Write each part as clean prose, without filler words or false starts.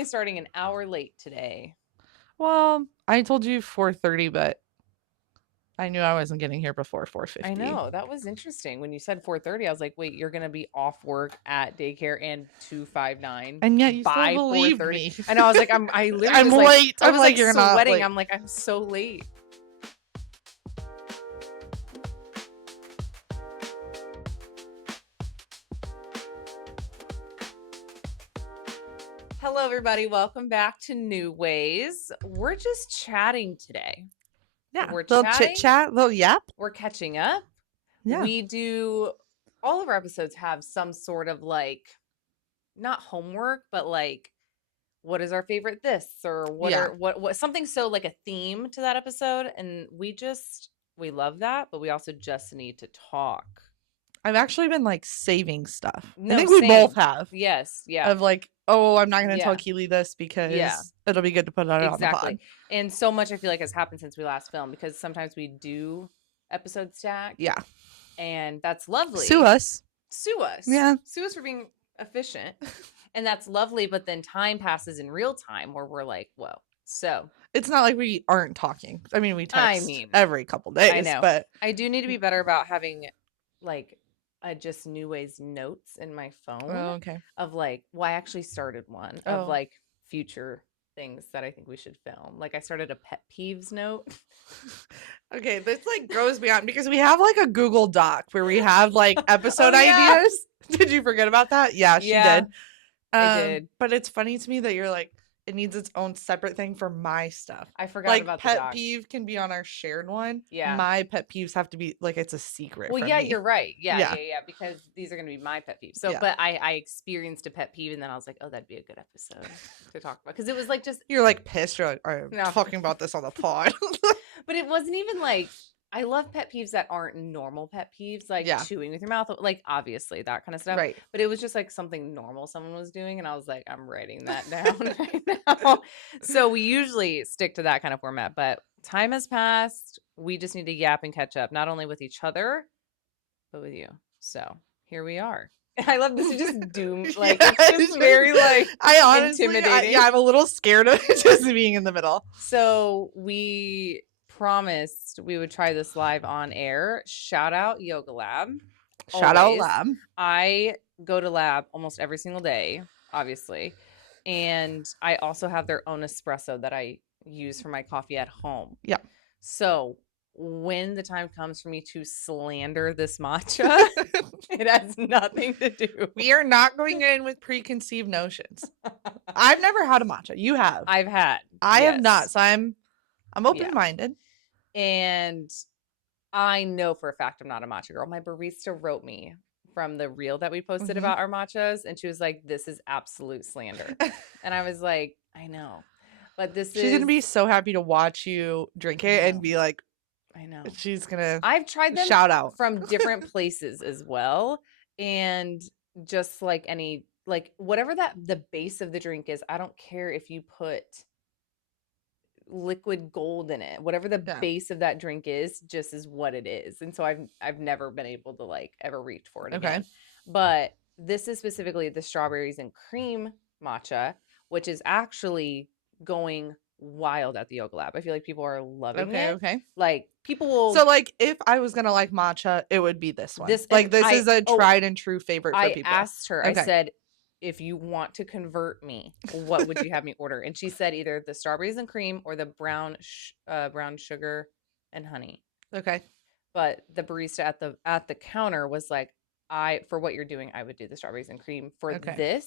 only starting an hour late today. Well, I told you 4:30, but I knew I wasn't getting here before 4:50. I know. That was interesting. When you said 4:30, I was like, wait, you're going to be off work at daycare and 259 And yet you still by believed 4:30. me. I know. I was like, I literally I'm was like, late. I I'm was like, like you're not sweating. late. I'm like, I'm so late. Hello, everybody. Welcome back to New Ways. We're just chatting today. Yeah. We're Little chatting. chit chat, little yap. We're catching up. Yeah. We do, all of our episodes have some sort of like, not homework, but like, what is our favorite this or what Yeah. are what something so like a theme to that episode, and we love that, but we also just need to talk. I've actually been like saving stuff. No, I think we same. both have. Yes, yeah. Of like, oh, I'm not going to Yeah. tell Keely this Yeah. because it'll be good to put it on the pod. Exactly. And so much I feel like has happened since we last filmed, because sometimes we do episode stack. Yeah. And that's lovely. Sue us. Sue us. Yeah. Sue us for being efficient. And that's lovely, but then time passes in real time where we're like, whoa. So it's not like we aren't talking. I mean, we text every couple days. I know. But I do need to be better about having like just New Ways notes in my phone. Oh, okay. Of like, well, I actually started one of like future things that I think we should film. Like I started a pet peeves note. Okay, this like goes beyond, because we have like a Google Doc where we have like episode ideas. Did you forget about that? Yeah, she did. I did. But it's funny to me that you're like, it needs its own separate thing for my stuff. I forgot like, about the pet doc. peeve can be on our shared one. Yeah. My pet peeves have to be like, it's a secret. Well, from yeah, me. you're right. Yeah, because these are going to be my pet peeves. So, but I experienced a pet peeve, and then I was like, oh, that'd be a good episode to talk about, because it was like just you're like pissed. You're like, I'm talking about this on the pod. But it wasn't even like, I love pet peeves that aren't normal pet peeves, like chewing with your mouth, like obviously that kind of stuff. Right. But it was just like something normal someone was doing, and I was like, I'm writing that down right now. So we usually stick to that kind of format, but time has passed. We just need to yap and catch up, not only with each other, but with you. So here we are. I love this. It's just doomed. Like, it's just very like I honestly, intimidating. I'm a little scared of just being in the middle. So we promised we would try this live on air. Shout out Yoga Lab. Shout out Lab. I go to Lab almost every single day, obviously. And I also have their own espresso that I use for my coffee at home. Yeah. So when the time comes for me to slander this matcha, it has nothing to do. We are not going in with preconceived notions. I've never had a matcha. You have. I've had. I have not. So I'm open-minded. And I know for a fact I'm not a matcha girl. My barista wrote me from the reel that we posted about our matchas, and she was like, this is absolute slander. And I was like, I know. But she's going to be so happy to watch you drink it and be like, I know. She's going to I've tried them shout out from different places as well. And just like any, like whatever the base of the drink is, I don't care if you put liquid gold in it. Whatever the base of that drink is, just is what it is. And so I've never been able to like ever reach for it again. But this is specifically the strawberries and cream matcha, which is actually going wild at the Yoga Lab. I feel like people are loving it. Okay. Like people will. So like if I was gonna like matcha, it would be this one. This is a tried and true favorite for people. I asked her. I said, if you want to convert me, what would you have me order? And she said either the strawberries and cream or the brown sugar and honey. Okay. But the barista at the counter was like, for what you're doing, I would do the strawberries and cream for this,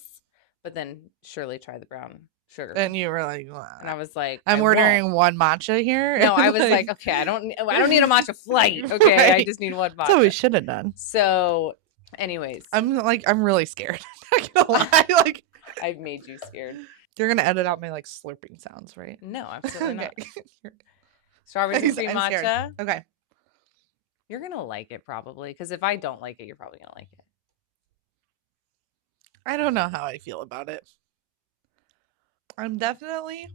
but then surely try the brown sugar. And you were like, wow. And I was like, I'm ordering one matcha here. No, I was like, okay, I don't need a matcha flight. Okay, I just need one matcha. That's what we should have done. So, anyways, I'm really scared. Not gonna lie, like I've made you scared. You're gonna edit out my like slurping sounds, right? No, absolutely not. Strawberries and cream matcha. Scared. Okay. You're gonna like it probably, because if I don't like it, you're probably gonna like it. I don't know how I feel about it. I'm definitely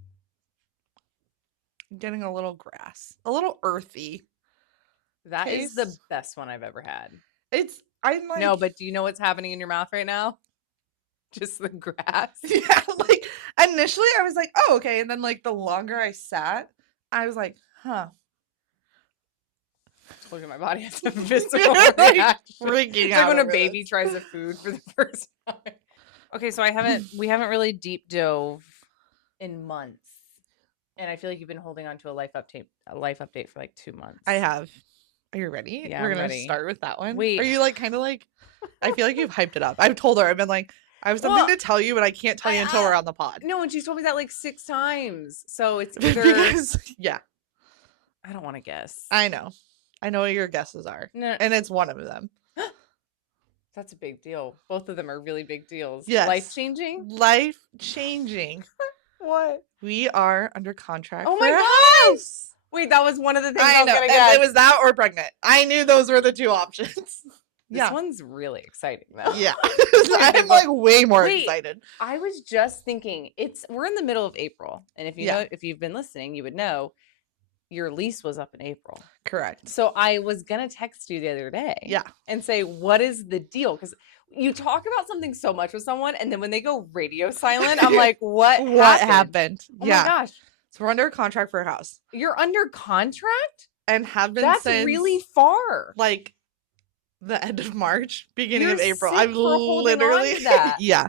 getting a little grass, a little earthy. That is the best one I've ever had. I'm like, no, but do you know what's happening in your mouth right now? Just the grass. Yeah, like, I initially I was like, oh, okay. And then like the longer I sat, I was like, huh. Told you my body has a visceral Like reaction. freaking It's like out when a over baby this. tries a food for the first time. Okay, so we haven't really deep dove in months. And I feel like you've been holding on to a life update for like 2 months. I have. Are you ready? Yeah, We're I'm gonna ready. start with that one. Wait. Are you like kind of like? I feel like you've hyped it up. I've told her. I've been like, I have something Well, to tell you, but I can't tell you until we're on the pod. No, and she's told me that like 6 times. So it's either Because yeah, I don't want to guess. I know what your guesses are, No, and it's one of them. that's a big deal. Both of them are really big deals. Yes, Life-changing? Life-changing. What? We are under contract Oh for my a gosh! house. Wait, that was one of the things I I was know. gonna If guess. it was that or pregnant. I knew those were the two options. This one's really exciting though. Yeah. I'm like way more excited. I was just thinking we're in the middle of April. And if you know, if you've been listening, you would know your lease was up in April. Correct. So I was gonna text you the other day. Yeah. And say, what is the deal? Because you talk about something so much with someone, and then when they go radio silent, I'm like, what happened? Oh my gosh. So we're under a contract for a house. You're under contract? And have been That's since really far. like the end of March, beginning You're of April. sick I've for holding literally on to that. Yeah,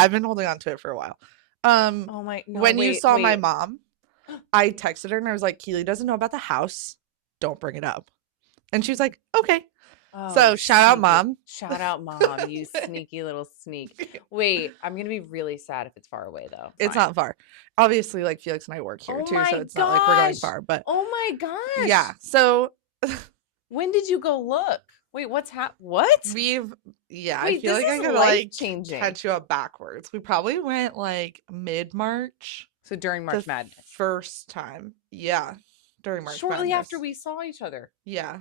I've been holding on to it for a while. Oh my no, when you saw my wait. mom, I texted her and I was like, Keely doesn't know about the house. Don't bring it up. And she was like, okay. Oh, So shout out mom. Shout out mom, you sneaky little sneak. Wait, I'm gonna be really sad if it's far away though. It's not far. Obviously, like Felix and I work here too, so it's not like we're going far. But oh my gosh. yeah. So when did you go look? Wait, what? Wait, I feel this like I is could like life-changing. catch you up backwards. We probably went like mid-March. So during March Madness. First time. Yeah. During March Shortly Madness. after we saw each other. Yeah.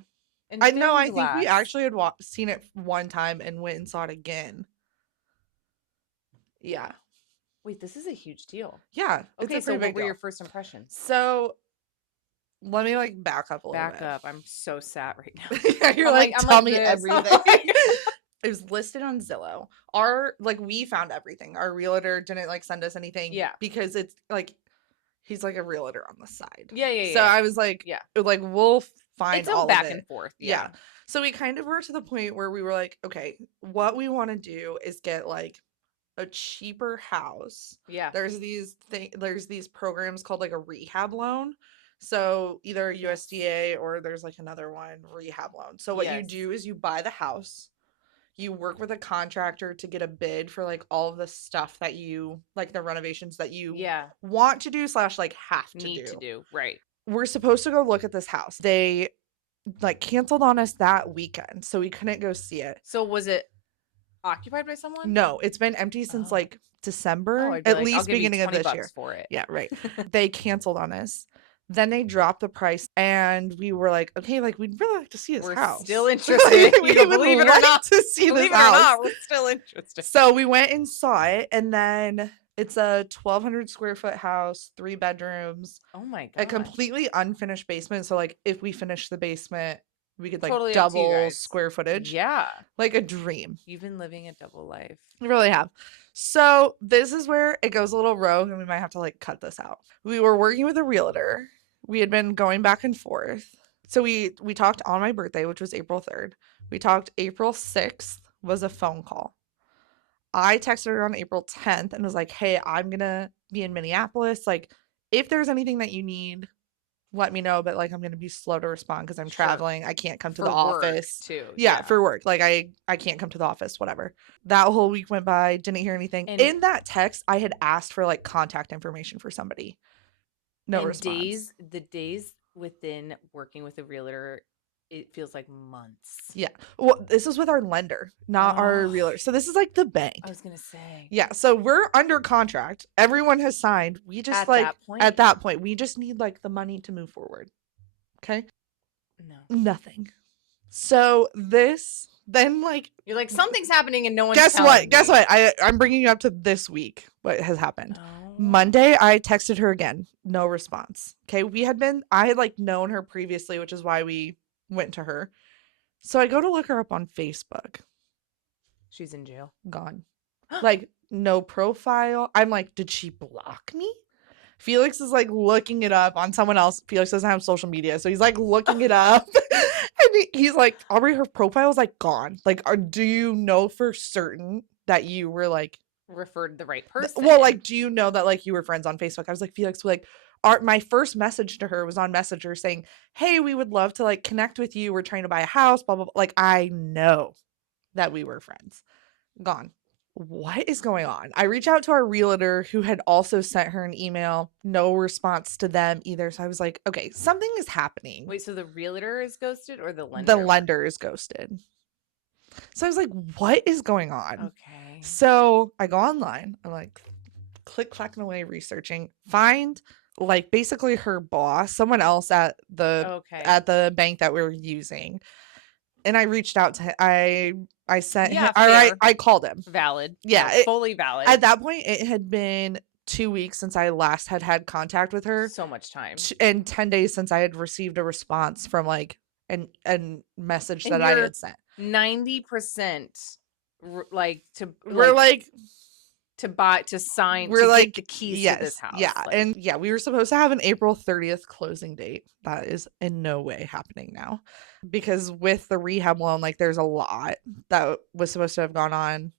And I know. I think we actually had seen it one time and went and saw it again. Yeah. Wait, this is a huge deal. Yeah. Okay, so what were your first impressions? So let me like back up a little bit. Back up. I'm so sad right now. Yeah, you're like, tell me everything. It was listed on Zillow. We found everything. Our realtor didn't like send us anything. Yeah. Because it's like he's like a realtor on the side. Yeah. So I was like, we'll find all back of it. And forth. Yeah. So we kind of were to the point where we were like, okay, what we want to do is get like a cheaper house. Yeah. There's these programs called like a rehab loan. So either USDA or there's like another one, rehab loan. So what you do is you buy the house. You work with a contractor to get a bid for like all of the stuff that you like the renovations that you want to do / like have to need to do. Right. We're supposed to go look at this house. They like canceled on us that weekend, so we couldn't go see it. So was it occupied by someone? No, it's been empty since like December, at least beginning of this year. For it. Yeah, right. They canceled on us. Then they dropped the price, and we were like, okay, like we'd really like to see this house. Still interested. We would believe it or not to see this house. We're still interested. So we went and saw it, and then it's a 1,200 square foot house, 3 bedrooms. Oh my god! A completely unfinished basement. So like, if we finish the basement, we could like totally double square footage. Yeah, like a dream. You've been living a double life. We really have. So this is where it goes a little rogue, and we might have to like cut this out. We were working with a realtor. We had been going back and forth. So we talked on my birthday, which was April 3rd. We talked April 6th was a phone call. I texted her on April 10th and was like, hey, I'm going to be in Minneapolis. Like, if there's anything that you need, let me know. But like, I'm going to be slow to respond because I'm traveling. I can't come to the office. Too. Yeah, for work. Like, I can't come to the office, whatever. That whole week went by. Didn't hear anything. And in that text, I had asked for like contact information for somebody. No response. The days within working with a realtor, it feels like months. Yeah. Well, this is with our lender, not our realtor. So this is like the bank. I was going to say. Yeah. So we're under contract. Everyone has signed. We just at that point, we just need like the money to move forward. Okay. No. Nothing. So then like. You're like, something's happening and no one's Guess what? I'm bringing you up to this week. What has happened. Oh. Monday, I texted her again. No response. Okay. I had like known her previously, which is why we went to her. So I go to look her up on Facebook. She's in jail. Gone. Like no profile. I'm like, did she block stalk me? Felix is like looking it up on someone else. Felix doesn't have social media, so he's like looking it up. And he's like, Aubrey, her profile is like gone. Like, do you know for certain that you were like, Referred the right person. well, like, do you know that like you were friends on Facebook? I was like, Felix, like, my first message to her was on Messenger saying, hey, we would love to like connect with you. We're trying to buy a house, blah, blah, blah. Like, I know that we were friends. Gone. What is going on? I reach out to our realtor who had also sent her an email. No response to them either. So I was like, okay, something is happening. Wait, so the realtor is ghosted or the The lender? lender is ghosted. So I was like, what is going on? Okay. So I go online. I'm like, clacking away researching, find like basically her boss, someone else at Okay. the bank that we were using. And I reached out to him. I sent him, Yeah, all right, fair. I called him. Valid. Yeah, No, fully valid. at that point, it had been 2 weeks since I last had contact with her, So much time. and 10 days since I had received a response from like an message And that I you're had sent. 90% like to We're like to buy to sign we're to like get the keys to this yes, house. yeah, Like, and yeah, we were supposed to have an April 30th closing date. That is in no way happening now, because with the rehab loan, like there's a lot that was supposed to have gone on.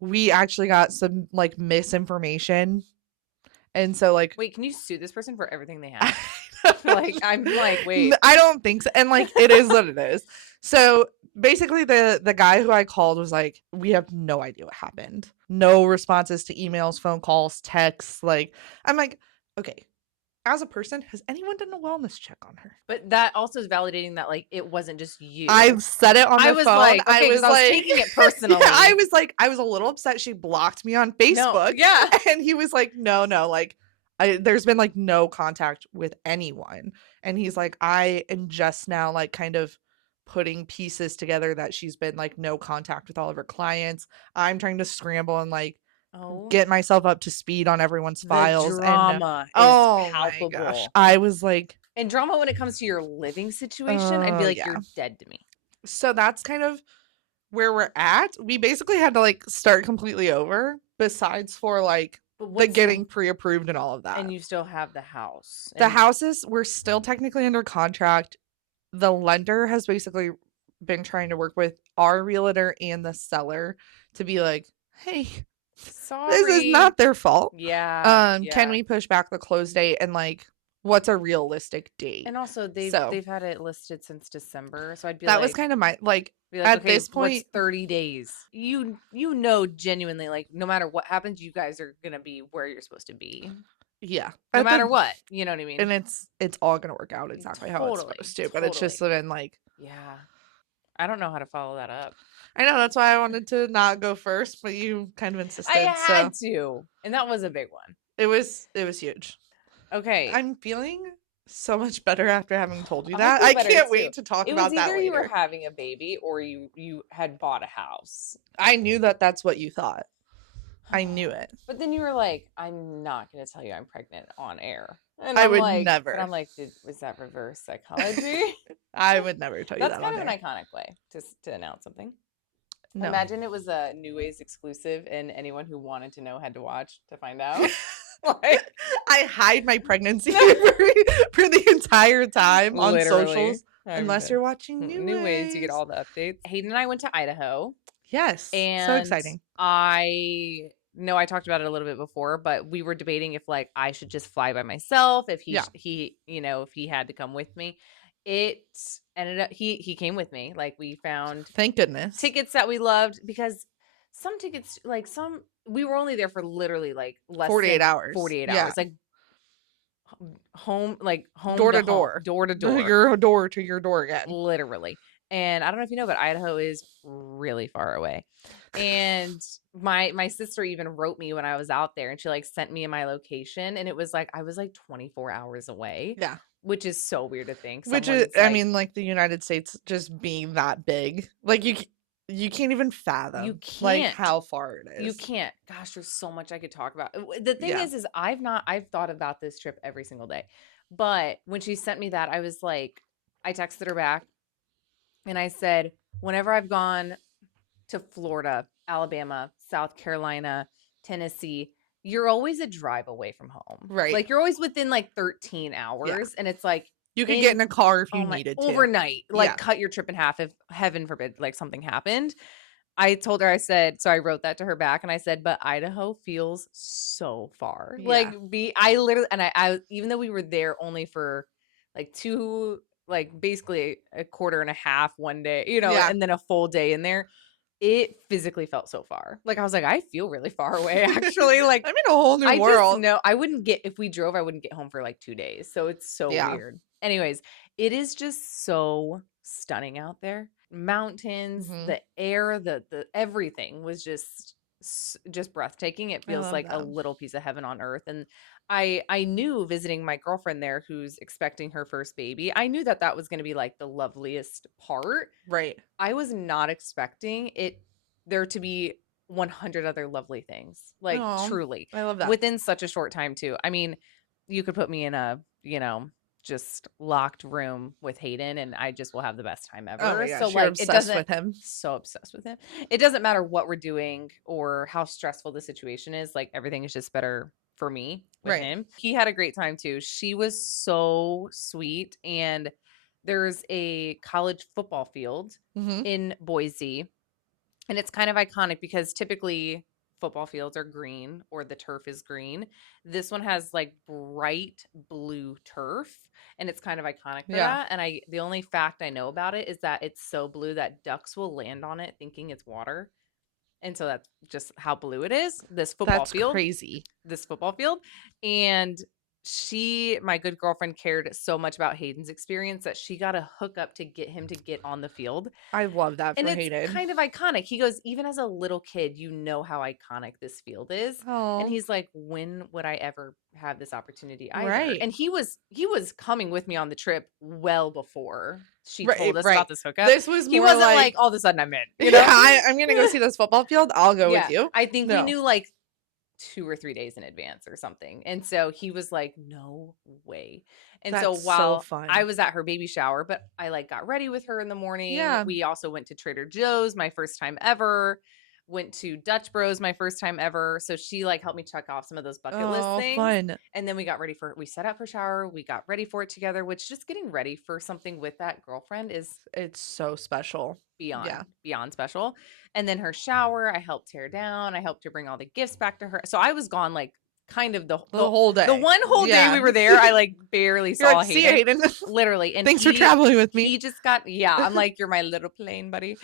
We actually got some like misinformation, and so like wait, can you sue this person for everything they I have? Like, I'm like, wait. I don't think so. And like it is what it is. So basically the guy who I called was like, we have no idea what happened. No responses to emails, phone calls, texts. Like I'm like, okay, as a person, has anyone done a wellness check on her? But that also is validating that like it wasn't just you. I've said it on I the was phone. like, I okay, was because I was like, taking it yeah, personally. I was a little upset. She blocked me on No, Facebook. yeah. And he was like, no, like there's been like no contact with anyone. And he's like, I am just now like kind of putting pieces together that she's been like no contact with all of her clients. I'm trying to scramble and like Oh, get myself up to speed on everyone's the files. And drama is oh my gosh, palpable. I was like, And drama when it comes to your living situation, I'd be oh like, yeah. you're dead to me. So that's kind of where we're at. We basically had to like start completely over, besides for like But the what's getting pre-approved and all of that. and you still have the house. The And houses, we're still technically under contract. The lender has basically been trying to work with our realtor and the seller to be like, hey, this is sorry. not their fault. Yeah, Can yeah. we push back the close date, and like what's a realistic date? And also So they've had it listed since December. So I'd that was kind of my like be like, at okay, this what's point, 30 days? You know genuinely like no matter what happens, you guys are gonna be where you're supposed to be. yeah. No At matter the what. You know what I mean? And it's all gonna work out exactly how it's Totally. supposed to, but it's just Totally. been like Yeah. I don't know how to follow that up. I know that's why I wanted to not go first, but you kind of I insisted, so had to. And that was a big one. it was huge. Okay. I'm feeling so much better after having told you I that. feel I better can't too. wait to talk It was about that either you were later. having a baby or you had bought a house. I knew that that's what you thought. I knew it. But then you were like, I'm not going to tell you I'm pregnant on air. And I I'm would like, but never. I'm like, was that reverse psychology? I would never tell you That's that kind on of an air. iconic way to announce something. No. Imagine it was a New Ways exclusive and anyone who wanted to know had to watch to find out. Like, I hide my pregnancy for the entire time on literally. socials unless you're watching New Ways, you get Ways. all the updates. Hayden and I went to Idaho. Yes. So And exciting. I know I talked about it a little bit before, but we were debating if like I should just fly by myself, if Yeah. he, if he had to come with me. It ended up he came with me. Like we found Thank goodness. tickets that we loved because some tickets like some we were only there for literally like less 48 than hours. 48 Yeah. hours. Like home Door to to home, door. door to door. Your door to your door again. Literally. And I don't know if you know, but Idaho is really far away. And my sister even wrote me when I was out there and she like sent me my location and it was like I was like 24 hours away. Yeah. Which is so weird to think. Which is, I mean, like the United States just being that big, like you can't even fathom like can't. how far it is. You can't. Gosh, there's so much I could talk about. The thing Yeah. is I've thought about this trip every single day. But when she sent me that, I was like, I texted her back and I said, whenever I've gone to Florida, Alabama, South Carolina, Tennessee, you're always a drive away from home. Right. Like, you're always within, like, 13 Yeah. hours, and it's, like, You could get in in a car if oh you my needed to. overnight, like, Yeah. cut your trip in half if, heaven forbid, like, something happened. I told her, I said so I wrote that to her back, and I said, "But Idaho feels so far." Like, Yeah. I literally and I even though we were there only for, like, 2 like, basically a quarter and a half one day, Yeah. and then a full day in there, it physically felt so far. Like, I was like, "I feel really far away, actually." Like, I'm in a whole new I just world. know I wouldn't get if we drove, I wouldn't get home for, like, 2 days, so it's so Yeah. weird. Anyways, it is just so stunning out there. Mountains, Mhm. the air, the everything was just breathtaking. It I feels love like a that. little piece of heaven on earth, and I knew visiting my girlfriend there who's expecting her first baby, I knew that that was gonna be, like, the loveliest part. Right. I was not expecting it there to be 100 other lovely things, like, Oh, truly, I love that. within such a short time too. I mean, you could put me in a, just locked room with Hayden, and I just will have the best time Oh ever. my So, gosh, you're like, it obsessed doesn't with him. so obsessed with him. It doesn't matter what we're doing or how stressful the situation is, like, everything is just better for me with Right. him. He had a great time too. She was so sweet, and there's a college football field Mhm. in Boise, and it's kind of iconic because typically football fields are green or the turf is green. This one has like bright blue turf, and it's kind of iconic for Yeah. that. And the only fact I know about it is that it's so blue that ducks will land on it thinking it's water. And so that's just how blue it is. That's crazy. This football field. And my good girlfriend, cared so much about Hayden's experience that she got a hookup to get him to get on the field, I love that and for it's Hayden. kind of iconic. He goes, "Even as a little kid, you know how iconic this field is." And Oh, he's like, "When would I ever have this opportunity either?" right. And he was coming with me on the trip well before she Right, told us right. about this hookup. This was He more wasn't like, like, all of a sudden I'm in, you yeah, know? I'm gonna go see this football field. I'll go with Yeah. you. I think we No, knew like 2 or 3 days in advance or something. And so he was like, "No way." And so that's so while I fun. was at her baby shower, but I like got ready with her in the morning. Yeah. We also went to Trader Joe's, my first time ever. Went to Dutch Bros, my first time ever. So she like helped me check off some of those bucket list Oh, things. fun. And then we set up her shower, we got ready for it together, which just getting ready for something with that girlfriend is It's so special. beyond Yeah. beyond special. And then her shower, I helped tear down, I helped her bring all the gifts back to her. So I was gone like kind of the The the, whole the day. one whole day we Yeah. were there, I like barely You're like, saw "See you, Hayden, Hayden. literally. And Thanks for traveling with me." he just got, yeah, I'm like, "You're my little plane buddy."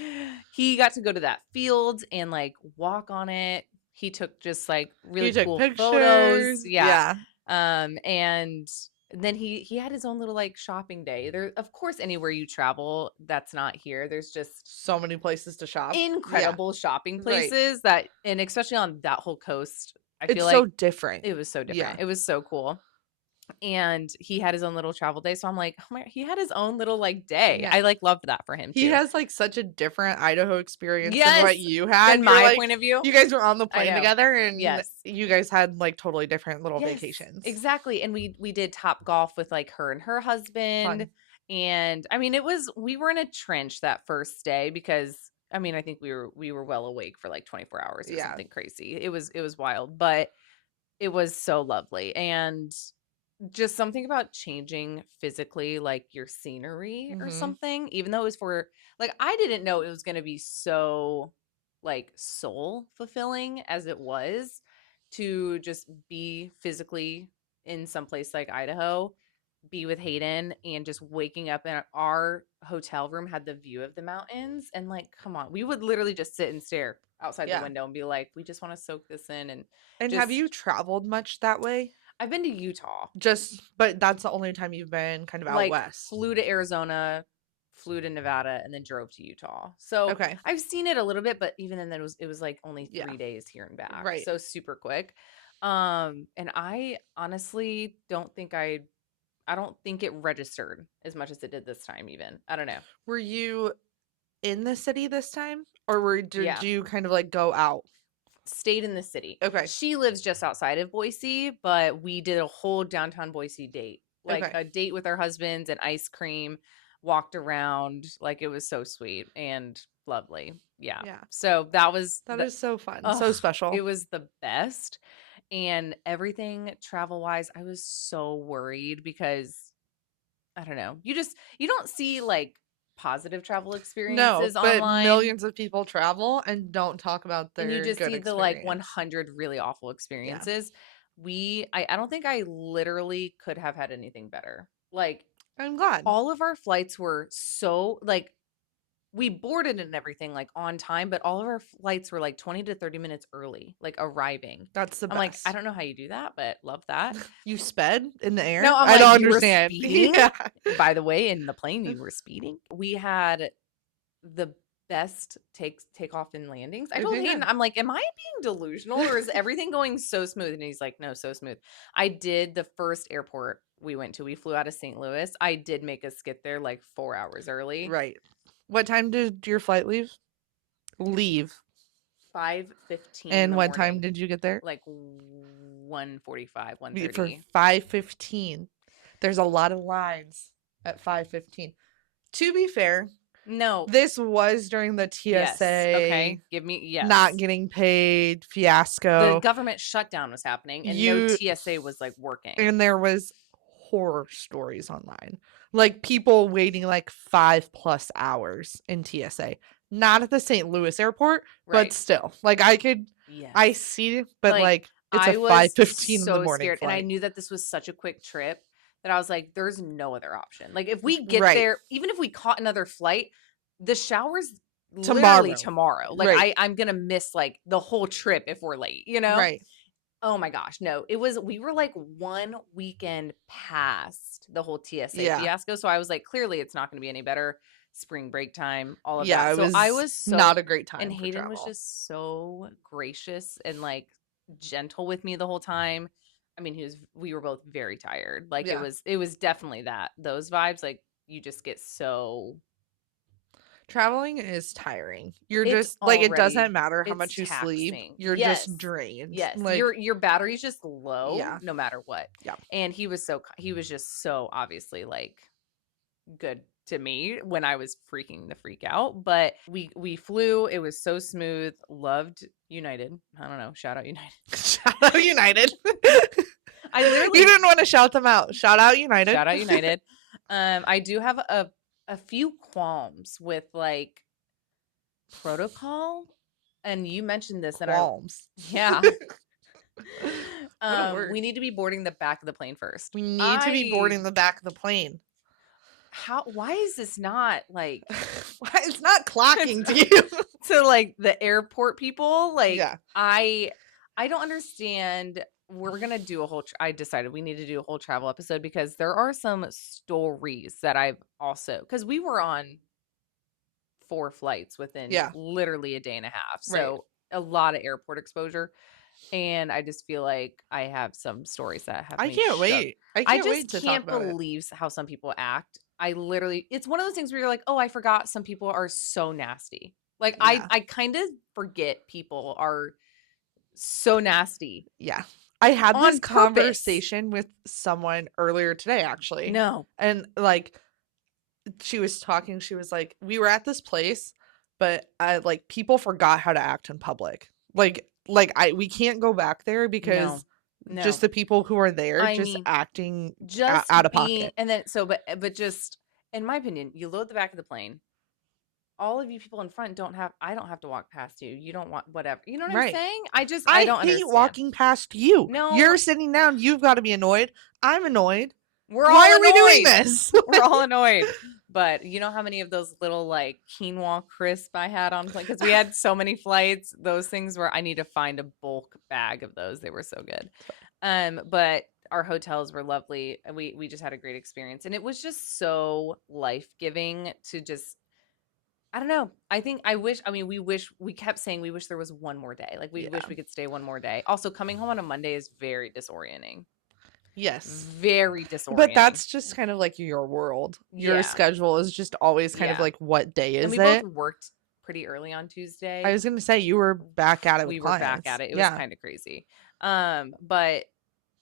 He got to go to that field and like walk on it. He took just like He really took cool photos. pictures. Yeah. Yeah. And then he had his own little like shopping day. There, of course, anywhere you travel that's not here, there's just So many places to shop. Yeah. incredible shopping Right. places that, and especially on that whole coast, I It's feel so like different. it was so Yeah. different. It was so cool. And he had his own little travel day. So I'm like, oh my, he had his own little like day. Yeah. I like loved that for him He too. has, like, such a different Idaho experience than Yes. what you had. Than You're my like, point of view. you guys were on the I plane know. together, and Yes. you guys had, like, totally different little Yes, vacations. exactly. And we did Top Golf with like her and her husband. Fun. And I mean, we were in a trench that first day because I mean, I think we were well awake for like 24 hours or Yeah. something crazy. It was wild, but it was so lovely. And just something about changing physically, like your scenery or Mhm. something, even though it was for like, I didn't know it was going to be so like soul fulfilling as it was to just be physically in some place like Idaho, be with Hayden, and just waking up in our hotel room had the view of the mountains. And like, come on, we would literally just sit and stare outside the Yeah. window and be like, we just want to soak this in. And And have just, you traveled much that way? I've been to Utah, But that's the only time you've been kind of out like west. flew to Arizona, flew to Nevada, and then drove to Utah. So Okay. I've seen it a little bit, but even then it was like only Yeah. 3 days here and back. Right. So super quick. And I honestly I don't think it registered as much as it did this time, even. I don't know. Were you in the city this time? Or did Yeah. you kind of, like, go out? Stayed in the city. Okay. She lives just outside of Boise, but we did a whole downtown Boise date. Like Okay. a date with our husbands and ice cream, walked around, like it was so sweet and lovely. Yeah. Yeah. So that was That is so fun. oh, So it special. was the best. And everything travel-wise, I was so worried because I don't know. You don't see like positive travel No, experiences but online, millions of people travel and don't talk about and you their just good see the like experience. 100 really awful Yeah. experiences. I don't think I literally could have had anything better. Like I'm glad. all of our flights were so like we boarded and everything like on time, but all of our flights were like 20 to 30 minutes early, like arriving. That's the I'm like, I best. don't know how you do that, but love that. You sped in the No, air? I'm I like, don't you were understand. speeding. Yeah. By the way, in the plane, you were speeding. We had the best takeoff and landings. I told Okay, Hayden, good. I'm like, am I being delusional or is everything going so smooth? And he's like, no, so smooth. I did the first airport we went to. We flew out of St. Louis. I did make us get there like 4 hours early. Right. What time did your flight leave? Leave. 5:15 in And the what time morning, did you get there? like 1:45, For 1:30. 5:15. There's a lot of lines at 5:15. To be fair, No. this was during the Yes. TSA Okay. Give me not yes. getting paid The fiasco. government shutdown was happening and no You TSA was like working. and there was horror stories online. Like people waiting like 5+ hours in TSA. Not at the St. Louis airport, but Right. still. Like I Yes. see, but Like like it's a I was 5:15 in the so morning scared and I flight. knew that this was such a quick trip that I was like there's no other option. Like if we get Right. there, even if we caught another flight, the shower's literally Tomorrow. tomorrow. Like Right. I'm going to miss like the whole trip if we're late, you know? Right. Oh my gosh, no. We were like one weekend past the whole TSA Yeah. fiasco. So I was like, clearly it's not going to be any better. Spring break time, all of Yeah, that. it So I was was not so, a great and time for Hayden was travel. just so gracious and like gentle with me the whole time. I mean, we were both very tired. Like Yeah. it was definitely those vibes. Like you just get so, Traveling is tiring. You're it's just like it doesn't already, matter how it's much you sleep. taxing. You're Yes. just drained. Yes, Like, your battery's just low yeah. no matter what. Yeah. And he was just so obviously like good to me when I was freaking the freak out. But we flew, it was so smooth, loved United. I don't know, shout out United. Shout out United. I You literally didn't want to shout them out. Shout out United. shout out United. I do have a few qualms with like protocol. And you mentioned this and I Qualms. yeah. What a word. We need to be boarding the back of the plane first. We need to be boarding the back of the plane. Why is this not like It's not clocking to to, you. to like the airport people? Like Yeah. I don't understand. We're gonna do a whole. I decided we need to do a whole travel episode because there are some stories that I've also because we were on 4 flights within Yeah. literally a day and a half, Right. so a lot of airport exposure. And I just feel like I have some stories that have I me can't shook. wait. I I can't wait just to talk can't about it. believe how some people act. I literally, it's one of those things where you're like, oh, I forgot some people are so nasty. Like Yeah. I kind of forget people are so nasty Yeah. I had this on purpose. conversation with someone earlier today, actually. No, And like she was talking, she was like, we were at this place, but I like people forgot how to act in public. We can't go back there no, because just no. the people who are there I just mean, acting just out of being, pocket. and then but just in my opinion, you load the back of the plane. All of you people in front I don't have to walk past you. You don't want whatever. You know what I'm Right. saying? I I don't hate understand. walking past you. No, You're sitting down, you've got to be annoyed. I'm annoyed. we're Why all are we doing annoyed. this? We're all annoyed. But you know how many of those little like quinoa crisp I had on plane? Because we had so many flights. Those things were I need to find a bulk bag of those. They were so good. But our hotels were lovely. We just had a great experience. And it was just so life-giving to just I don't know. We kept saying we wish there was one more day. Like we Yeah. wish we could stay one more day. Also, coming home on a Monday is very disorienting. Yes. Very But disorienting. that's just kind of like your world. Your Yeah. schedule is just always kind of Yeah. like, what day And is we both it? worked pretty early on I Tuesday. was gonna say you were back at it with We were back clients. at it. It was Yeah. kind of crazy. But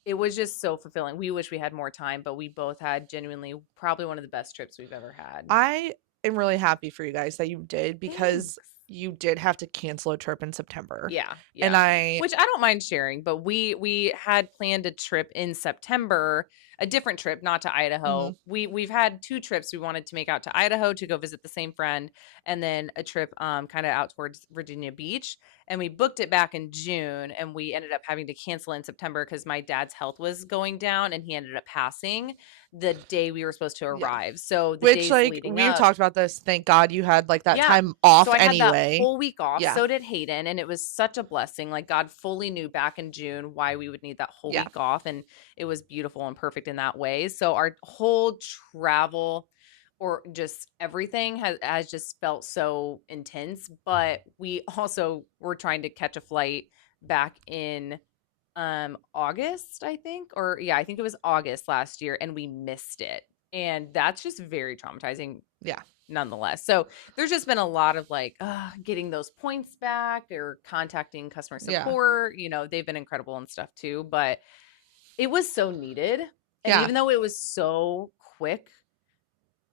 it was just so fulfilling. We wish we had more time, but we both had genuinely probably one of the best trips we've ever had. I am really happy for you guys that you did because Thanks. you did have to cancel a trip in September. Yeah, And yeah. I Which I don't mind sharing, but we had planned a trip in September, a different trip, not to mhm, Idaho. We've had two trips we wanted to make out to Idaho to go visit the same friend, and then a trip kind of out towards Virginia Beach. And we booked it back in June, and we ended up having to cancel in September because my dad's health was going down, and he ended up passing the day we were supposed to yeah. arrive. So the Which, days like, leading we've up, talked about this. Thank God you had, like, that yeah. time So off I had that anyway. whole week off. Yeah. So did Hayden. And it was such a blessing. Like God fully knew back in June why we would need that whole Yeah. week off. And it was beautiful and perfect in that way. So our whole travel or just everything has just felt so intense. But we also were trying to catch a flight back in August, I think. Or yeah, I think it was August last year, and we missed it. And that's just very traumatizing Yeah. nonetheless. So there's just been a lot of like getting those points back or contacting customer Yeah. support. They've been incredible and stuff too, but it was so needed. And Yeah. even though it was so quick,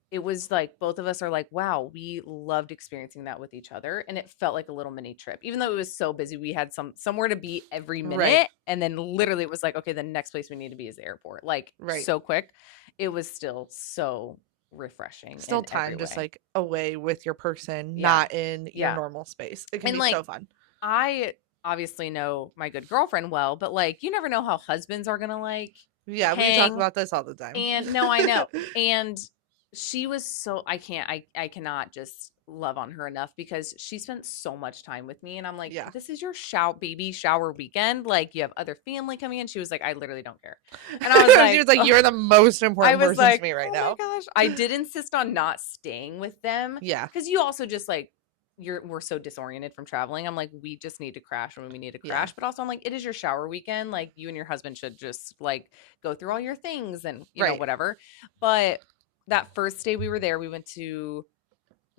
it was like both of us are like, wow, we loved experiencing that with each other. And it felt like a little mini trip. Even though it was so busy, we had somewhere to be every Right. minute. And then literally it was like, okay, the next place we need to be is the airport. Like Right. so quick. It was still so refreshing Still in every time just, way. like, away with your person, Yeah. not in your Yeah. normal space. It can And be like so fun. I obviously know my good girlfriend well, but like you never know how husbands are gonna like Yeah, we talk hang. about this all the time. And no, I know. And she was so I cannot just love on her enough because she spent so much time with me and I'm like, Yeah. this is your baby shower weekend. Like you have other family coming in. She was like, I literally don't care. And I was She like, was like, "You're the most I important was person to like, me right "Oh my now." gosh." I did insist on not staying with them Yeah. because you also just like we're so disoriented from traveling. I'm like, we just need to crash when we need to Yeah. crash. But also I'm like, it is your shower weekend. Like you and your husband should just like go through all your things and Right. whatever. But that first day we were there, we went to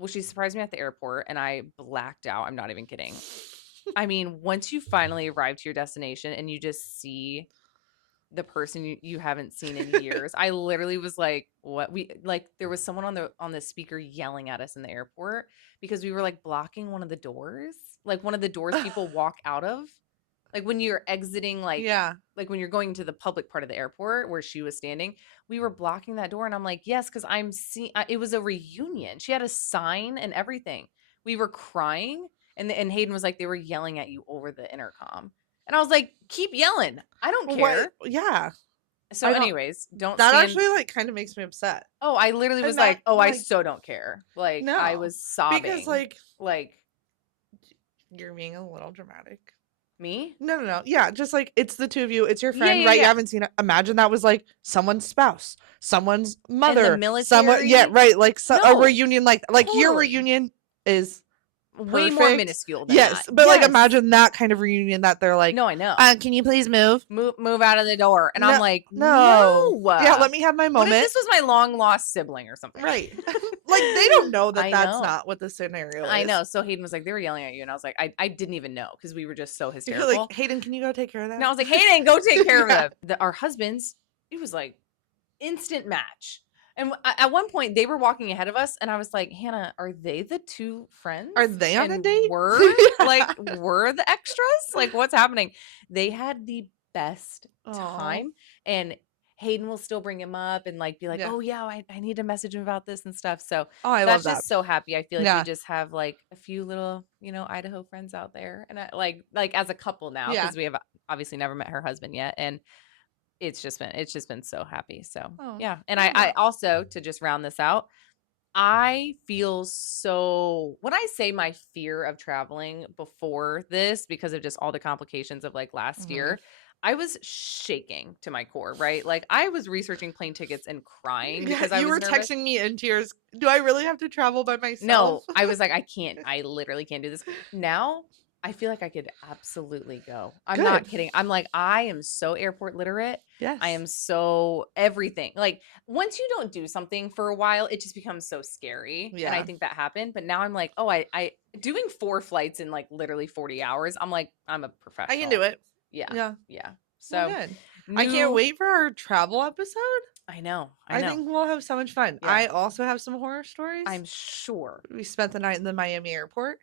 she surprised me at the airport and I blacked out. I'm not even kidding. I mean, once you finally arrive to your destination and you just see the person you haven't seen in years. I literally was like, what there was someone on the speaker yelling at us in the airport because we were like blocking one of the doors. Like one of the doors people walk out of. Like when you're exiting Yeah. like when you're going to the public part of the airport where she was standing, we were blocking that door and I'm like, "Yes, cuz I'm seeing it was a reunion." She had a sign and everything. We were crying and Hayden was like they were yelling at you over the intercom. And I was like, "Keep yelling. I don't What? care." Yeah. So I don't anyways, don't that stand. actually, like, kinda makes me upset. Oh, I literally was And that like, "Oh, I like, so don't care." Like I no. was Because, sobbing. like, Like, you're being a little dramatic. me? No, no, no. Yeah, just, like, it's the 2 of you, it's your Yeah, friend, yeah, right? You yeah. haven't seen it. Imagine that was, like, someone's spouse, someone's In the mother, someone yeah, military? right, like, a No, reunion like, your totally. reunion is Way more perfect. minuscule than that. Yes, but, like, Yes. imagine that kind of reunion that they're like, No, I know. Can you please move?" Move out of the door. And I'm No, like, no. "No." Yeah, let me have my What if moment. this was my long lost sibling or something? Right. Like, they don't know that I that's know. not what the scenario I is. know. So Hayden was like, "They were yelling at you." And I was like, I didn't even know because we were just so You're like, hysterical. "Hayden, can you go take care of And I that?" was like, "Hayden, go take care of Yeah. our husbands." It was like instant match. And at one point, they were walking ahead of us, and I was like, "Hannah, are they the two friends? Are they on a And date? Yeah. we're the extras? Like, what's happening?" They had the best Aw. time, and Hayden will still bring him up and like be like, Yeah. "Oh yeah, I need to message him about this and stuff." So Oh, I love that's that. just so happy. I feel like we Yeah. just have like a few little, Idaho friends out there, and I like as a couple now Yeah. because we have obviously never met her husband yet, and it's just been so happy. So Oh, yeah. And love I that. also to just round this out, I feel so when I say my fear of traveling before this because of just all the complications of like last Mhm. year, I was shaking to my core, right? Like I was researching plane tickets and crying Yeah, because I you was were nervous. texting me in tears. Do I really have to travel by myself? No, I was like, I can't, I literally can't do this. Now, I feel like I could absolutely go. I'm not Good. kidding. I'm like, I am so airport literate. I Yes. am so everything. Like, once you don't do something for a while, it just becomes so scary. And I Yeah. think that happened. But now I'm like, oh, I doing 4 flights in like literally 40 hours. I'm like, I'm a I can do professional. it. Yeah. Yeah. Yeah. Well, So good. I can't new, wait for our travel episode. I know. I I know. think we'll have so much fun. Yeah. I also have some horror stories. I'm sure. We spent the night in the Miami airport.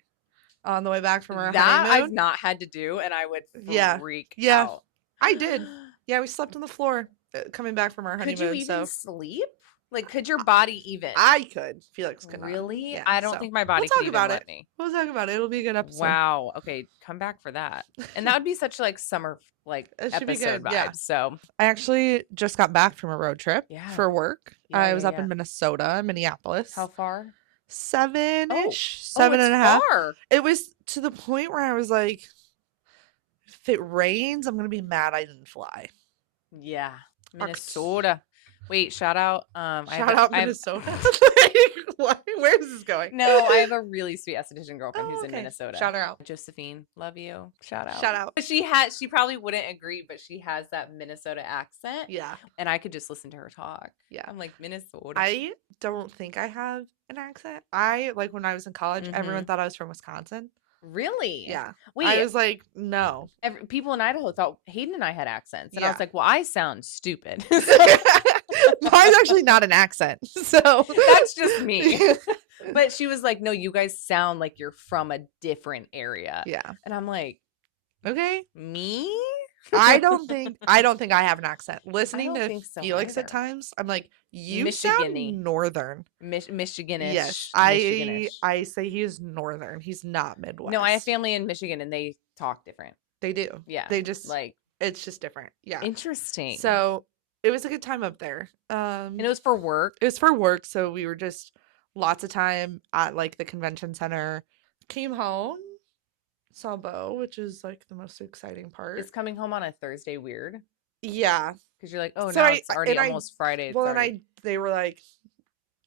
on the way back from our That I've honeymoon. not had to do, and I would Yeah. freak Yeah. out. I did. Yeah, we slept on the floor coming back from our Could you honeymoon, even so sleep? Like, could your body even? I could. Felix could not. Really? Yeah, I don't so think my we'll body could talk even about it. let me. We'll talk about it. It'll be a good episode. Wow. Okay, come back for that. And that would be such like summer like It should be episode good. Yeah. vibes. So I actually just got back from a road trip yeah. for work. Yeah, I yeah, was up yeah. in Minnesota, Minneapolis. How far? 7-ish, Oh, seven it's and a half. far. It was to the point where I was like, if it rains, I'm gonna be mad I didn't fly. Yeah. Minnesota. Wait, shout out. Shout out Minnesota. Like, where is this going? No, I have a really sweet esthetician girlfriend who's in okay. Minnesota. Shout her out. Josephine, love you. Shout out. Shout out. She probably wouldn't agree, but she has that Minnesota accent. Yeah. And I could just listen to her talk. Yeah. I'm like, Minnesota. I don't think I have an accent. I like when I was in college, everyone thought I was from Wisconsin. Really? Yeah. Wait, I was like, no. people in Idaho thought Hayden and I had accents. And I Yeah. was like, well, I sound stupid. Mine's actually not an accent. So that's just me. But she was like, no, you guys sound like you're from a different area. Yeah. And I'm like, okay. me? I don't think I have an accent. Listening don't to think so Felix either. at times, I'm like, you Michigan-y. sound northern. Michiganish. Yes, Michiganish. I say he is northern. He's not Midwest. No, I have family in Michigan and they talk different. They do. Yeah. They just like it's just different. Yeah. Interesting. So it was a good time up there. And it was for work. It was for work, so we were just lots of time at like the convention center. Came home, saw Bo, which is like the most exciting part. Is coming home on a Thursday weird? Yeah. Because you're like, oh, So now it's already almost Friday. Well, and they were like,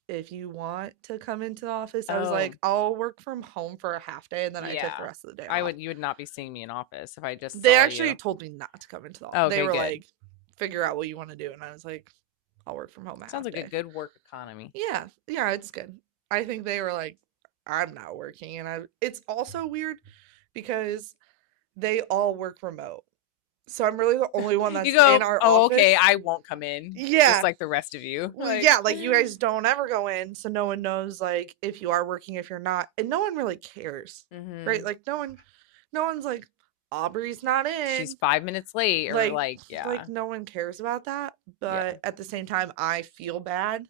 if you want to come into the office, I was like, Oh. I'll work from home for a half day, and then I took the Yeah. rest of the day off. You would not be seeing me in office if I just They saw actually you. told me not to come into the office. Okay, they were good. like, figure out what you want to do, and I was like, I'll work from home. Sounds like a good work economy. Yeah, yeah, it's good. I think they were like, I'm not working, and it's also weird because they all work remote. So I'm really the only one that's in our office. Okay, I won't come in. Yeah. Just like the rest of you. Yeah, like you guys don't ever go in, so no one knows like if you are working, if you're not, and no one really cares, right? Like no one's like, Aubrey's not in. She's 5 minutes late, or yeah. Like no one cares about that. But at the same time, I feel bad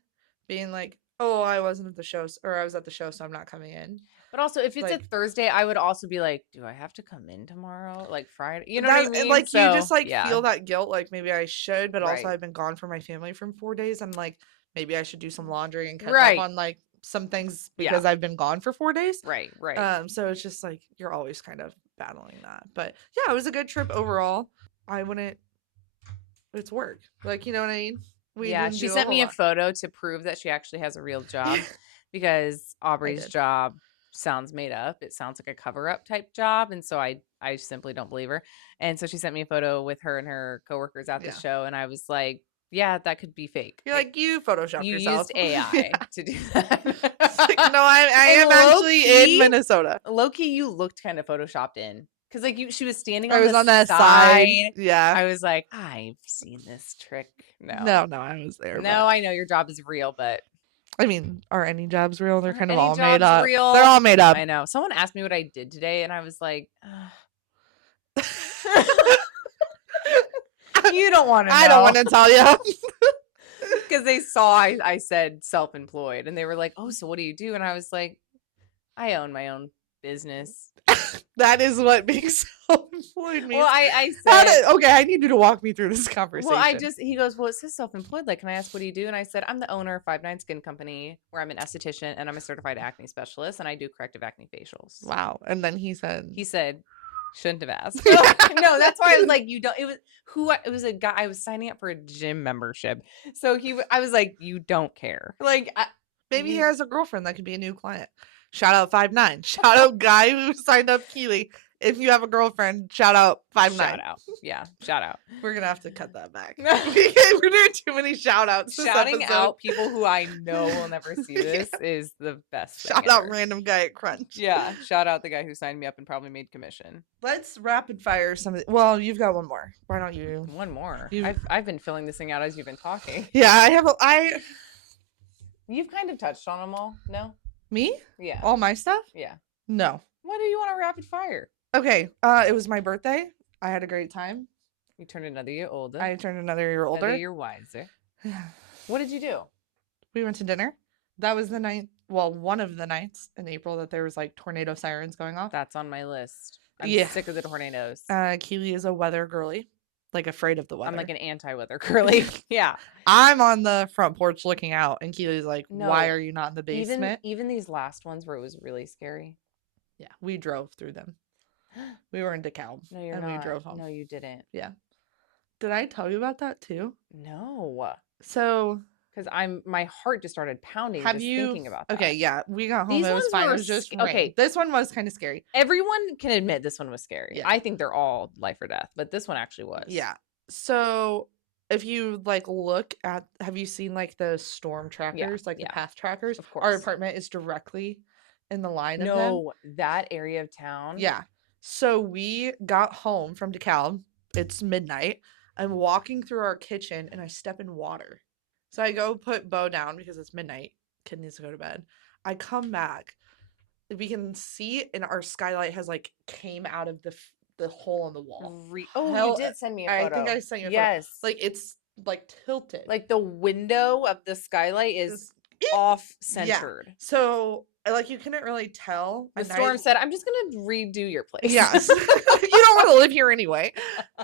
being like, oh, I wasn't at the show, or I was at the show, so I'm not coming in. But also, if it's a Thursday, I would also be like, do I have to come in tomorrow? Like Friday? You know what I mean? And like you just like feel that guilt, like maybe I should, but also I've been gone from my family for 4 days. I'm like, maybe I should do some laundry and catch up on like some things because I've been gone for 4 days. Right. So it's just like you're always kind of battling that. But yeah, it was a good trip overall. It's work. Like, you know what I mean? She sent me a photo to prove that she actually has a real job because Aubrey's job sounds made up. It sounds like a cover-up type job, and so I simply don't believe her. And so she sent me a photo with her and her coworkers at the show, and I was like, yeah, that could be fake. You're like, you photoshopped yourself. You used AI to do that. Like, no, I am actually in Minnesota. Low-key, you looked kind of photoshopped in. Because like she was standing on on that side. Yeah. I was like, I've seen this trick. No, I was there. No, I know your job is real, but I mean, are any jobs real? They're kind of all made up. Real? They're all made up. I know. Someone asked me what I did today, and I was like, you don't want to know. I don't want to tell you. Because they saw I said self-employed, and they were like, oh, so what do you do? And I was like, I own my own business. That is what being self-employed means. Well, I said, okay, I need you to walk me through this conversation. Well, he goes, well, it says self-employed. Like, can I ask what do you do? And I said, I'm the owner of 5'9" Skin Company, where I'm an esthetician and I'm a certified acne specialist, and I do corrective acne facials. Wow. And then he said, shouldn't have asked. No, that's why I was like, it was a guy. I was signing up for a gym membership, so I was like, you don't care. Like, maybe he has a girlfriend that could be a new client. Shout out 5'9". Shout out guy who signed up Keely. If you have a girlfriend, shout out 5'9". Shout out. Yeah, shout out. We're going to have to cut that back. We're doing too many shout outs. Shouting out people who I know will never see this is the best thing Shout out ever. random guy at Crunch. Yeah, shout out the guy who signed me up and probably made commission. Let's rapid fire some of well, you've got one more. Why don't you? One more. I've been filling this thing out as you've been talking. Yeah, I have You've kind of touched on them all, no? Me? Yeah. All my stuff? Yeah. No. Why do you want a rapid fire? Okay, it was my birthday. I had a great time. You turned another year older. I turned another year Another older. year wiser. What did you do? We went to dinner. That was the night, well, one of the nights in April that there was like tornado sirens going off. That's on my list. I'm Yeah. sick of the tornadoes. Keely is a weather girly, like afraid of the weather. I'm like an anti-weather girly. Yeah. I'm on the front porch looking out, and Keely's like, "Why No, are you not in the basement?" Even these last ones where it was really scary. Yeah, we drove through them. We were in DeKalb, No, you're and not. we drove home. No, you didn't. Yeah. Did I tell you about that too? No. So, Because my heart just started pounding have just you? thinking about that. Okay, yeah, we got home. These It was ones fine. It were was just rain. okay. This one was kind of scary. Everyone can admit this one was scary. Yeah. I think they're all life or death, but this one actually was. Yeah. So, if you like look at, have you seen like the storm trackers, like the path trackers? Of course. Our apartment is directly in the line of them. No, that area of town. Yeah. So we got home from DeKalb. It's midnight. I'm walking through our kitchen and I step in water. So I go put Bo down because it's midnight. Kid needs to go to bed. I come back. We can see, and our skylight has like came out of the hole in the wall. You did send me a photo. I think I sent you a photo. Yes. Like it's like tilted. Like the window of the skylight is off centered. Yeah. So like you couldn't really tell. The storm said, "I'm just gonna redo your place." Yes. You don't want to live here anyway.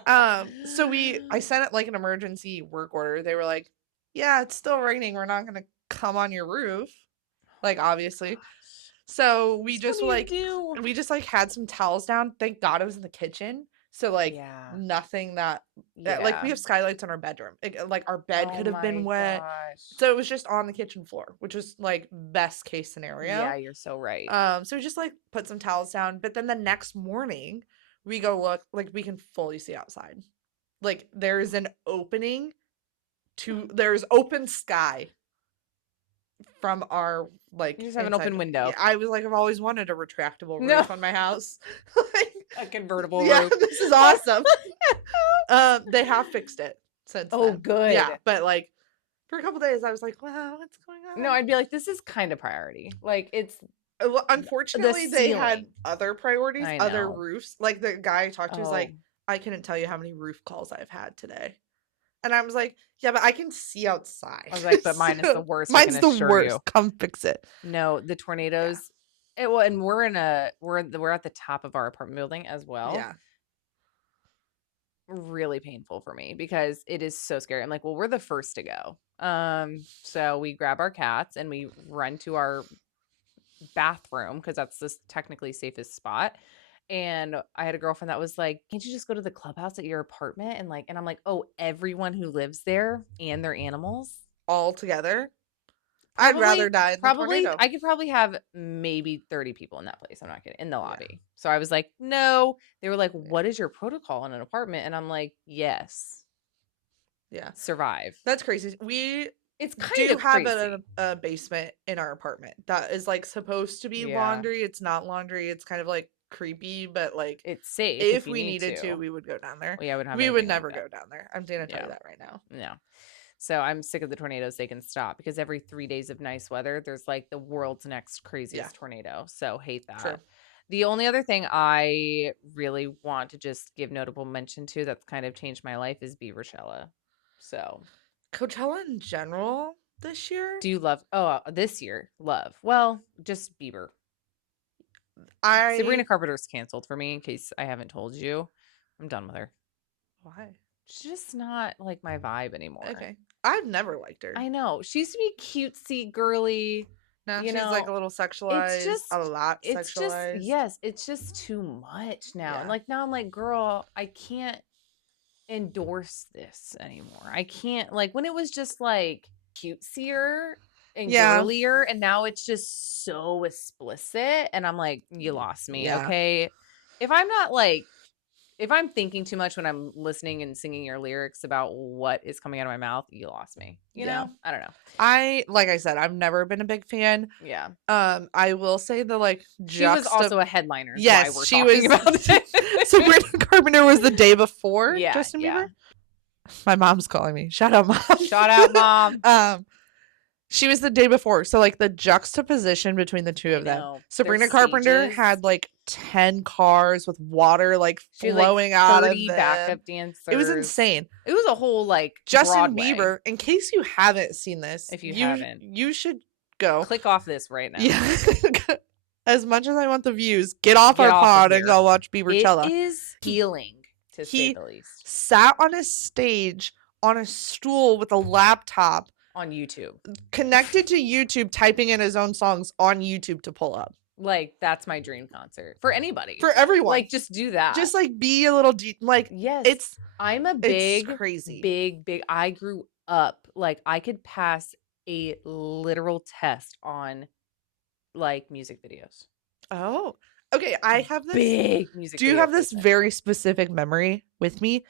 So I sent it like an emergency work order. They were like, "Yeah, it's still raining. We're not gonna come on your roof." Like obviously. So we just like had some towels down. Thank God it was in the kitchen. So like nothing that like we have skylights in our bedroom. Like our bed could have been wet. So it was just on the kitchen floor, which was like best case scenario. Yeah, you're so right. So we just like put some towels down, but then the next morning we go look, like we can fully see outside. Like there's an opening there's open sky from our like you just have an open window. Yeah, I was like, I've always wanted a retractable roof on my house. Like, a convertible roof. This is awesome. They have fixed it since then. Good. Yeah, but like for a couple days I was like, wow, what's going on? No, I'd be like, this is kind of priority. Like it's unfortunately they had other priorities, other roofs. Like the guy I talked to was like, I couldn't tell you how many roof calls I've had today. And I was like, yeah, but I can see outside. I was like, but mine is the worst. Mine's the worst. Come fix it. No, the tornadoes. Yeah. And we're at the top of our apartment building as well. Yeah. Really painful for me because it is so scary. I'm like, well, we're the first to go. So we grab our cats and we run to our bathroom because that's the technically safest spot. And I had a girlfriend that was like, can't you just go to the clubhouse at your apartment? And I'm like, oh, everyone who lives there and their animals all together. I'd rather die in the tornado. I could probably have maybe 30 people in that place. I'm not kidding. In the lobby. So I was like, no. They were like, what is your protocol in an apartment? And I'm like, yes. Yeah. Survive. That's crazy. It's kind of crazy. Have a basement in our apartment that is like supposed to be laundry. It's not laundry. It's kind of like creepy, but like it's safe. If we needed to, we would go down there. Well, we would never go down there. I'm gonna tell you that right now. No. So I'm sick of the tornadoes. They can stop because every 3 days of nice weather, there's like the world's next craziest tornado. So hate that. True. The only other thing I really want to just give notable mention to that's kind of changed my life is Beaverchella. So Coachella in general this year. Do you love? Oh, this year, love. Well, just Bieber. Sabrina Carpenter's canceled for me. In case I haven't told you, I'm done with her. Why? She's just not like my vibe anymore. Okay, I've never liked her. I know she used to be cutesy, girly. Now she's like a little sexualized. It's just a lot sexualized. It's just too much now. And like now I'm like, girl, I can't endorse this anymore. I can't, like, when it was just like cutesier and girlier, and now it's just so explicit, and I'm like, you lost me. Okay, if I'm thinking too much when I'm listening and singing your lyrics about what is coming out of my mouth, you lost me. You know? I don't know. Like I said, I've never been a big fan. Yeah. I will say the like she was also a headliner. Yes, why she was about it. So Sabrina Carpenter was the day before Justin Bieber. My mom's calling me. Shout out, mom. Shout out, mom. She was the day before. So like the juxtaposition between the two I of them. know. Their Sabrina Carpenter stages. had like 10 cars with water like She had like flowing out of 30 them. backup It was dancers. insane. It was a whole like Justin Broadway. Bieber, in case you haven't seen this, If you you haven't, you should go. click off this right now. Yeah. As much as I want the views, get off Get our off of pod and here. go watch It Biebercella. is healing, to say He the least, sat on a stage on a stool with a laptop on YouTube. connected to YouTube, typing in his own songs on YouTube to pull up. Like, that's my dream concert for anybody. For everyone. Like, just do that. Just like be a little like yes. I'm a it's big, crazy. big. I grew up like I could pass a literal test on like music videos. Oh. Okay, I have this Big music. Do you video have this person. very specific memory with me?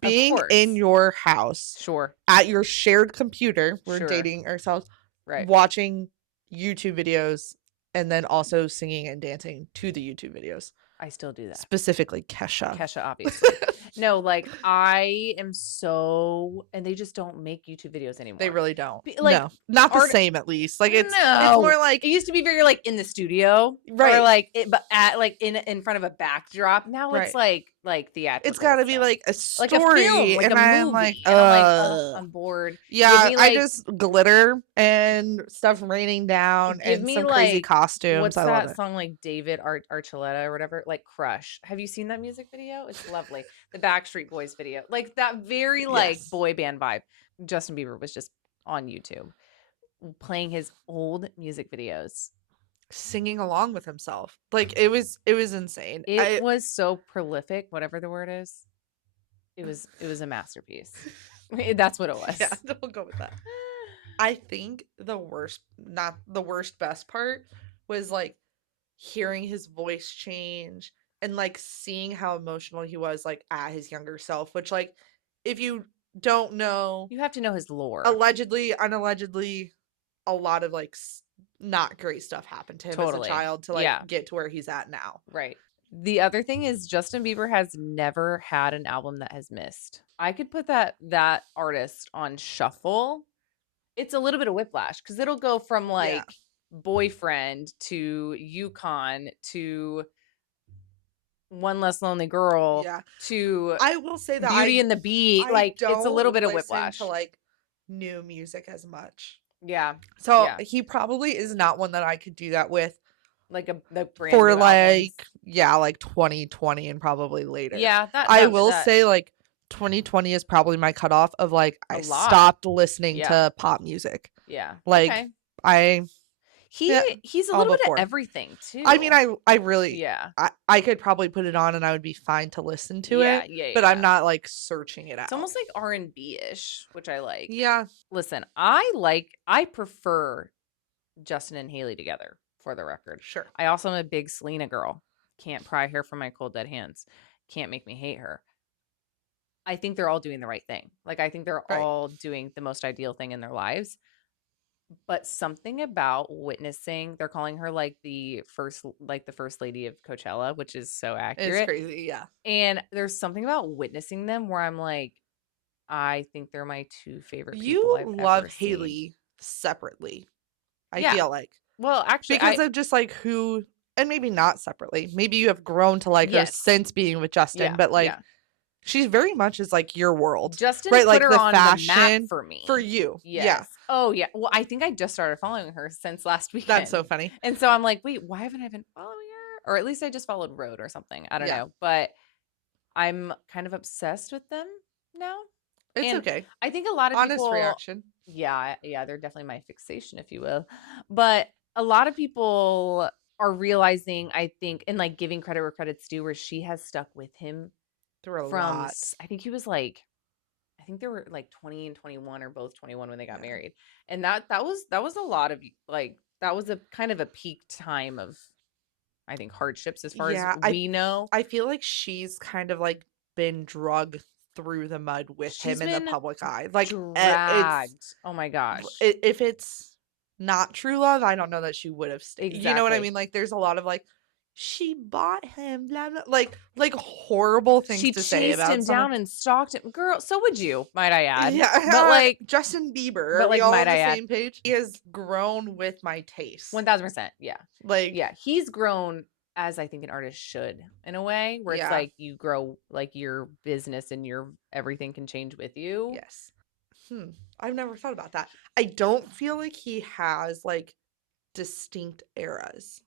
Being course. in your house Sure. at your shared computer, we're Sure. dating ourselves, Right. watching YouTube videos and then also singing and dancing to the YouTube videos. I still do that. Specifically Kesha. Kesha, obviously. No, like I am so, and they just don't make YouTube videos anymore. They really don't. Like, no, not the same at least. Like it's more like it used to be very like in the studio, right? Or like but at like in front of a backdrop. Now it's like theatrical. It's got to be like a story, like a film, like and a I'm movie, like, and I'm like, oh, I'm bored. Yeah, me, I just glitter and stuff raining down give and me some crazy like costumes. what's I love that it. song like David Archuleta or whatever, like Crush. Have you seen that music video? It's lovely. The Backstreet Boys video, like that very like Yes. boy band vibe. Justin Bieber was just on YouTube playing his old music videos, Singing along with himself. Like it was insane. It was so prolific, whatever the word is. It was a masterpiece. That's what it was. Yeah, we'll go with that. I think the worst, not the worst, best part was like hearing his voice change and like seeing how emotional he was like at his younger self, which like if you don't know, you have to know his lore. Allegedly, unallegedly, a lot of like not great stuff happened to him as a child to like get to where he's at now. Right. The other thing is Justin Bieber has never had an album that has missed. I could put that artist on shuffle. It's a little bit of whiplash because it'll go from like Boyfriend to Yukon to One Less Lonely Girl to I will say that Beauty and the Beat. Like it's a little bit of whiplash. To like new music as much. Yeah. So he probably is not one that I could do that with. Like the brand for new like albums. like 2020 and probably later. Yeah, I will say like 2020 is probably my cutoff of like I stopped listening to pop music. Yeah. Like he's a little bit of everything too. I mean I really I could probably put it on and I would be fine to listen to it. But I'm not like searching it out. It's almost like R&B-ish, which I like. Yeah. Listen, I prefer Justin and Hailey together, for the record. Sure. I also am a big Selena girl. Can't pry hair from my cold dead hands. Can't make me hate her. I think they're all doing the right thing. Like I think they're all doing the most ideal thing in their lives. But something about witnessing, they're calling her like the first lady of Coachella, which is so accurate. It's crazy, yeah. And there's something about witnessing them where I'm like, I think they're my two favorite people I've love ever seen. Hailey separately. I feel like. Well, actually, because of just like who, and maybe not separately. Maybe you have grown to like her since being with Justin, but like she's very much is like your world. Justin put like her the on fashion the map for me. For you. Yes. Yeah. Oh yeah. Well, I think I just started following her since last weekend. That's so funny. And so I'm like, wait, why haven't I been following her? Or at least I just followed Road or something. I don't know. But I'm kind of obsessed with them now. It's okay. I think a lot of honest people, reaction. Yeah, they're definitely my fixation, if you will. But a lot of people are realizing, I think, and like giving credit where credit's due, where she has stuck with him through a lot. I think he was like, I think they were like 20 and 21 or both 21 when they got married. And that was a lot of like, that was a kind of a peak time of, I think, hardships as far as we know. I feel like she's kind of like been drugged through the mud with him in the public eye. Like dragged. Oh my gosh. If it's not true love, I don't know that she would have stayed. Exactly. You know what I mean? Like there's a lot of like she bought him, blah, blah, like horrible things She to say chased about him someone. down and stalked him. Girl, so would you, might I add. But Yeah, like Justin Bieber. Are but we like all might on I the add same page? He has grown with my taste. 1000%. Yeah. Like, Yeah, he's grown as I think an artist should in a way where it's yeah, like you grow like your business and your everything can change with you. yes. I've never thought about that. I don't feel like he has like distinct eras.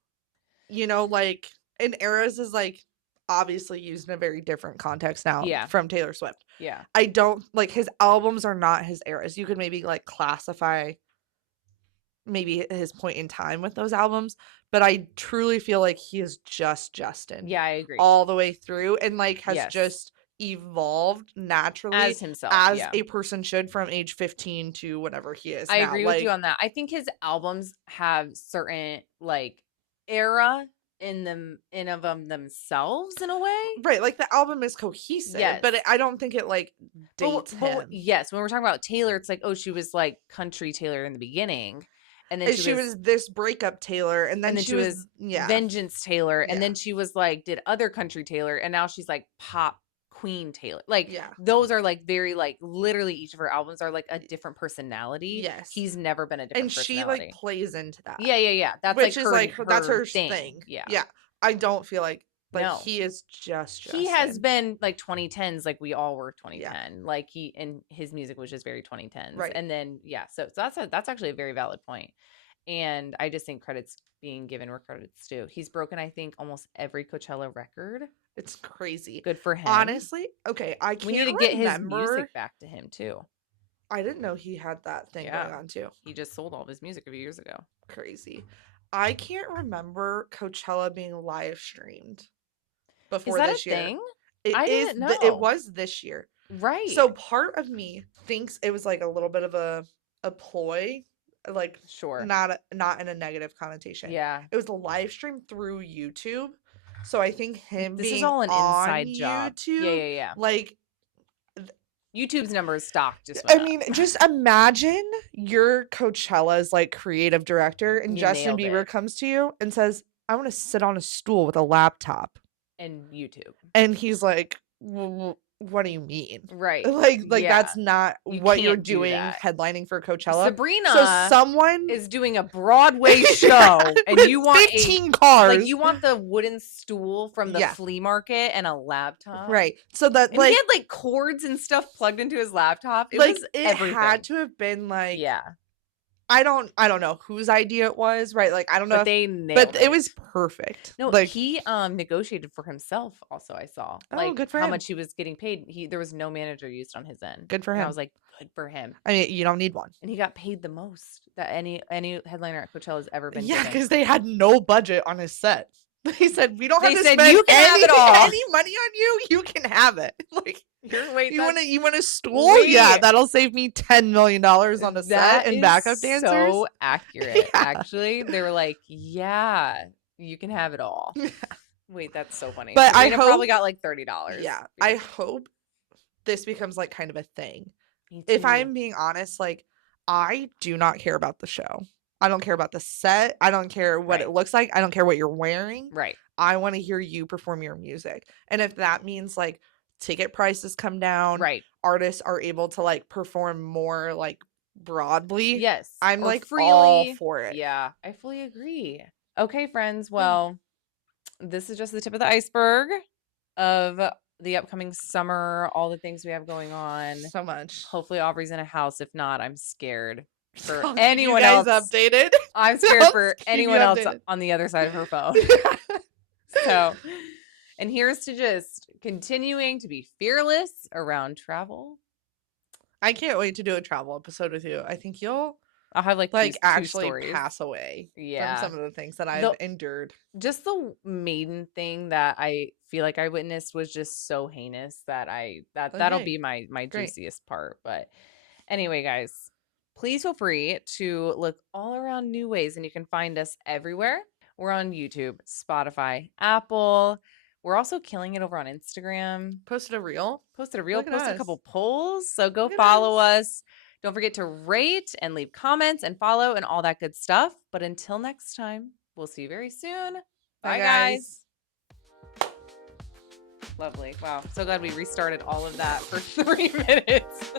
You know, like, and eras is like obviously used in a very different context now Yeah. from Taylor Swift. Yeah. I don't like his albums are not his eras. You could maybe like classify maybe his point in time with those albums, but I truly feel like he is just Justin Yeah, I agree. all the way through and like has Yes. just evolved naturally As himself. as Yeah. a person should from age 15 to whatever he is I now. agree with you Like, on that. I think his albums have certain like era in them in of them themselves in a way. right, like the album is cohesive, Yes. but I don't think it like dates him. Yes, when we're talking about Taylor, it's like, oh, she was like country Taylor in the beginning. And then And she was this breakup Taylor, and then she she was was yeah, Vengeance Taylor, and yeah, then she was like did other country Taylor, and now she's like pop queen Taylor. Like yeah, those are like very like literally each of her albums are like a different personality. yes. He's never been a And different she like personality. plays into that. Yeah, yeah, yeah. That's like Which is like that's her her thing. thing. Yeah. Yeah. I don't feel like No. he is just He has Justin. been like 2010s, like we all were Yeah. 2010. Like he and his music was just very 2010s. Right. And then yeah, so that's actually a very valid point. And I just think credits being given where credit's due. He's broken, I think, almost every Coachella record. It's crazy. Good for him. Honestly, okay, I We need can't to get his remember. music back to him too. I didn't know he had that thing Yeah. going on too. He just sold all of his music a few years ago. Crazy. I can't remember Coachella being live streamed before Is that this a year. thing? It I is didn't know. it was this year. Right. So part of me thinks it was like a little bit of a ploy, like Sure. not in a negative connotation. Yeah. It was a live stream through YouTube. So I think him This is being all an on inside job. YouTube, Yeah, yeah, yeah. like YouTube's numbers stock just I went up. mean, just imagine you're Coachella's like creative director and You Justin nailed Bieber it. comes to you and says, "I want to sit on a stool with a laptop." And YouTube. And he's like, "What do you mean?" Right. Like Yeah. that's not You what you're can't do doing that. headlining for Coachella. Sabrina So someone is doing a Broadway Yeah, show and with you want 15 cars. like you want the wooden stool from the Yeah. flea market and a laptop. Right. So that And like he had like cords and stuff plugged into his laptop. It like was it everything. had to have been like Yeah. I don't know whose idea it was, right? Like I don't know But if, they nailed but it was perfect. No, like he negotiated for himself also, I saw. Oh, Like good for how him. much he was getting paid. There was no manager used on his end. Good for And I him. was like, good for him. I mean, you don't need one. And he got paid the most that any headliner at Coachella has ever been Yeah, given. because they had no budget on his set. They said we don't They have to said, spend "You can have it all." any money on you. You can have it. Like you want a stool? Wait. Yeah, that'll save me $10 million on the set and backup dancers. So accurate. Yeah. Actually, they were like, "Yeah, you can have it all." Wait, that's so funny. But I Sabrina probably hope- got like $30. Yeah, I hope this becomes like kind of a thing. Me If too. I'm being honest, like I do not care about the show. I don't care about the set. I don't care what it Right. looks like. I don't care what you're wearing. Right. I want to hear you perform your music. And if that means like ticket prices come down, Right. artists are able to like perform more like broadly, Yes. I'm or like freely. all for it. Yeah, I fully agree. Okay, friends. Well, this is just the tip of the iceberg of the upcoming summer, all the things we have going on. So much. Hopefully Aubrey's in a house. If not, I'm scared for I'll keep anyone you guys else. updated. I'm scared I'll for keep you anyone else updated. on the other side of her phone. So, and here's to just continuing to be fearless around travel. I can't wait to do a travel episode with you. I think you'll I'll have like like two actually stories. pass away Yeah. from some of the things that I've endured. Just the maiden thing that I feel like I witnessed was just so heinous that that'll Okay. be my Great. juiciest part. But anyway, guys, please feel free to look all around New Ways, and you can find us everywhere. We're on YouTube, Spotify, Apple. We're also killing it over on Instagram. Posted a reel. Posted a reel, Look at posted a us. couple polls. So go Look at follow us. us. Don't forget to rate and leave comments and follow and all that good stuff. But until next time, we'll see you very soon. Bye, guys. guys. Lovely. Wow. So glad we restarted all of that for 3 minutes.